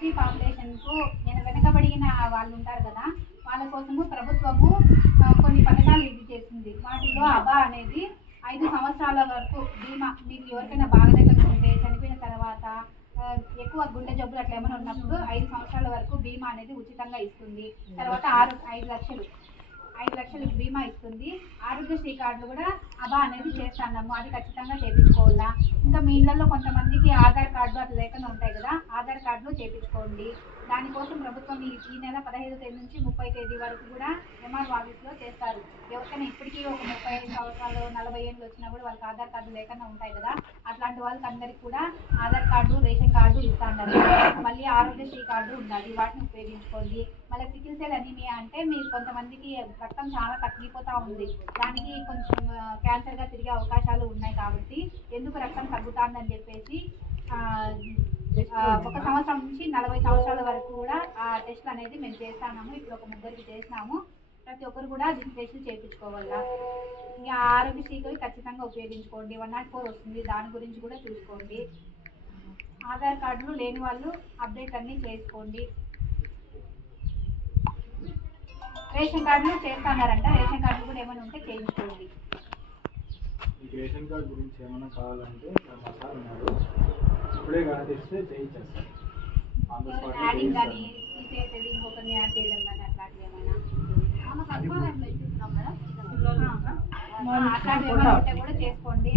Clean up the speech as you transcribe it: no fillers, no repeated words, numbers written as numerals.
SC పాపులేషన్కు వెనకబడిన వాళ్ళు ఉంటారు కదా, వాళ్ళ కోసము ప్రభుత్వము కొన్ని పథకాలు ఇది చేసింది. వాటిలో అబా అనేది 5 సంవత్సరాల వరకు బీమా, మీకు ఎవరికైనా బాగలేకుండా ఉంటే, చనిపోయిన తర్వాత ఎక్కువ గుండె జబ్బులు అట్లా ఏమైనా ఉన్నప్పుడు 5 సంవత్సరాల వరకు బీమా అనేది ఉచితంగా ఇస్తుంది. తర్వాత 5 లక్షలు బీమా ఇస్తుంది. ఆరోగ్యశ్రీ కార్డులు కూడా అబా అనేది చేస్తున్నాము, అది ఖచ్చితంగా చేయించుకోవాలా. ఇంకా మీ ఇళ్లలో కొంతమందికి ఆధార్ కార్డు అట్లా లేకుండా ఉంటాయి కదా, ఆధార్ కార్డులు చేయించుకోండి. దానికోసం ప్రభుత్వం ఈ నెల 15 తేదీ నుంచి 30 తేదీ వరకు కూడా ఎంఆర్ఓ ఆఫీస్లో చేస్తారు. ఎవరికైనా ఇప్పటికీ ఒక 35 సంవత్సరాలు 40 ఏళ్ళు వచ్చినా కూడా వాళ్ళకి ఆధార్ కార్డు లేకుండా ఉంటాయి కదా, అట్లాంటి వాళ్ళకి అందరికి కూడా ఆధార్ కార్డు, రేషన్ కార్డు ఇస్తాంటారు. మళ్ళీ ఆరోగ్యశ్రీ కార్డు ఉండాలి, వాటిని ఉపయోగించుకోండి. మళ్ళీ సికిల్ సెల్ అనీమియా అంటే మీరు కొంతమందికి రక్తం చాలా తగ్గిపోతూ ఉంది, దానికి కొంచెం క్యాన్సర్గా తిరిగే అవకాశాలు ఉన్నాయి. కాబట్టి ఎందుకు రక్తం తగ్గుతుందని చెప్పేసి 1 సంవత్సరం నుంచి 40 సంవత్సరాల వరకు కూడా ఆ టెస్ట్లు అనేది మేము చేస్తున్నాము. ఇప్పుడు ఒక 3 చేసినాము. ప్రతి ఒక్కరు కూడా దీన్ని టెస్టులు చేయించుకోవాలా. ఇంకా ఆరోగ్యశ్రీకి ఖచ్చితంగా ఉపయోగించుకోండి. 104 వస్తుంది, దాని గురించి కూడా చూసుకోండి. ఆధార్ కార్డులు లేని వాళ్ళు అప్డేట్ అన్నీ చేసుకోండి. రేషన్ కార్డులు చేస్తున్నారంట, రేషన్ కార్డులు కూడా ఏమైనా ఉంటే చేయించుకోండి. రేషన్ కార్డు గురించి ఏమైనా కావాలంటే మా సార్ ఉన్నారు, ఇప్పుడే కాదిస్తే చేయించేస్తారు. యాడింగ్ కానీ తీసేసేది, ఇంకొకరిని యాడ్ చేయడం కానీ అట్లాంటివి ఏమైనా అట్లాంటివి ఏమైనా ఉంటే కూడా చేసుకోండి.